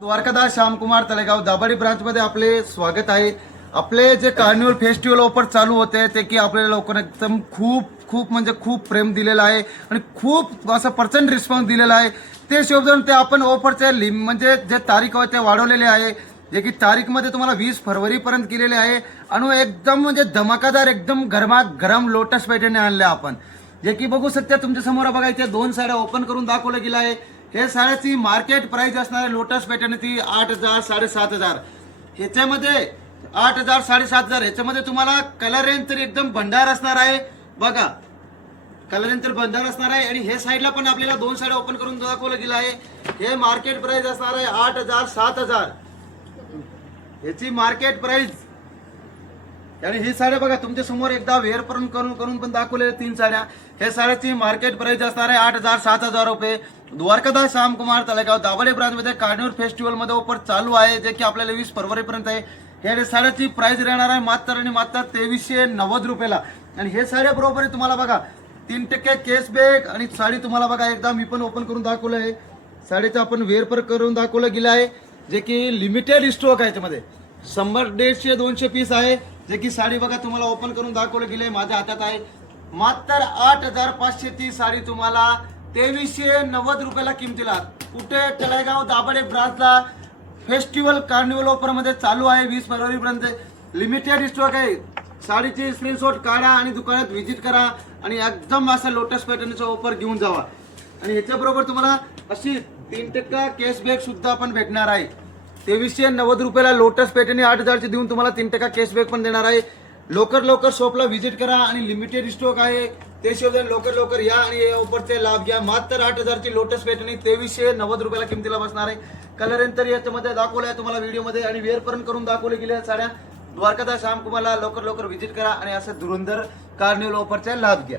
Dwarkadas Shyamkumar Talegaon Dabhadi branch मध्ये आपले स्वागत आहे। आपले जे कार्निवल फेस्टिवल ऑफर चालू होते ते की आपल्या लोकांना एकदम खूप म्हणजे खूप प्रेम दिलेलं आहे आणि खूप असं पर्सेंट रिस्पॉन्स दिलेला आहे। ते शोधून ते आपण ऑफरचे म्हणजे जे तारीख आहे ते वाढवलेले आहे, जे की तारीख मध्ये तुम्हाला 20 फरवरी पर्यंत केलेले आहे आणि एकदम म्हणजे धमाकादार एकदम गरम लोटस पॅटर्न आणले आपण, जे की बघू शकता तुमच्या समोर बघा इथे दोन साड्या ओपन करून दाखवलं गेलं आहे। हे साड्याची मार्केट प्राइस असणार आहे लोटस पॅटर्नची 8,000 7,500। ह्याच्यामध्ये 8,000 7,500 ह्याच्यामध्ये तुम्हाला कलर रेंज तरी एकदम भंडार असणार आहे। बघा कलर रेंज तर भंडार असणार आहे आणि हे साईडला पण आपल्याला दोन साड्या ओपन करून दाखवलं गेलं आहे। हे मार्केट प्राइस असणार आहे 8,000 7,000 ह्याची मार्केट प्राइस। आणि ही साड्या बघा तुमच्या समोर एकदा वेअर करून पण दाखवले तीन साड्या। हे साड्याची मार्केट प्राइस असणार आहे 8,000 7,000 रुपये। द्वारकादास श्यामकुमार तळेगाव दाभाडे ब्रांच मध्ये कार्निवल फेस्टिवल मध्ये ऑफर चालू आहे, जे की आपल्याला 20 फरवरी पर्यंत आहे। हे साड्याची प्राइस राहणार आहे मात्र 2390 रुपयाला। आणि हे साड्या बरोबर आहे तुम्हाला बघा 3% कॅशबॅक आणि साडी तुम्हाला बघा एकदा मी पण ओपन करून दाखवलं आहे। साडीचं आपण वेअर पर करून दाखवलं गेलं आहे, जे की लिमिटेड स्टॉक आहे। त्यामध्ये 100 150 200 पीस आहे, जे की साडी बघा तुम्हाला ओपन करून दाखवलं गेले माझ्या हातात आहे। मात्र 8,500 ती साडी तुम्हाला 2390 रुपयाला किमतीला कुठे तळेगाव दाभाडे ब्रांचला फेस्टिवल कार्निवल ऑफर मध्ये चालू आहे। 20 फरवरी पर्यंत लिमिटेड स्टॉक आहे। साडीची स्क्रीनशॉट काढा आणि दुकानात व्हिजिट करा आणि एकदम असं लोटस पॅटर्नचा ऑफर घेऊन जावा। आणि ह्याच्याबरोबर तुम्हाला अशी 3% कॅशबॅक सुद्धा आपण भेटणार आहे। 2390 रुपयाला लोटस पॅटर्न 8,000 ची देऊन तुम्हाला 3% कॅशबॅक पण देणार आहे। लवकर शॉपला व्हिजिट करा आणि लिमिटेड स्टॉक आहे ते शोधून लवकर या आणि ऑफरचे लाभ घ्या। मात्र 8,000 ची लोटस पॅटर्न 2390 रुपयाला किमतीला बसणार आहे। कलर तर याच्यामध्ये दाखवलं आहे तुम्हाला व्हिडिओ मध्ये आणि वेअर पर्यंत करून दाखवले गेले साड्या। द्वारकादास श्यामकुमारला लवकर व्हिजिट करा आणि असं धुरंधर कार्निवल ऑफरचा लाभ घ्या।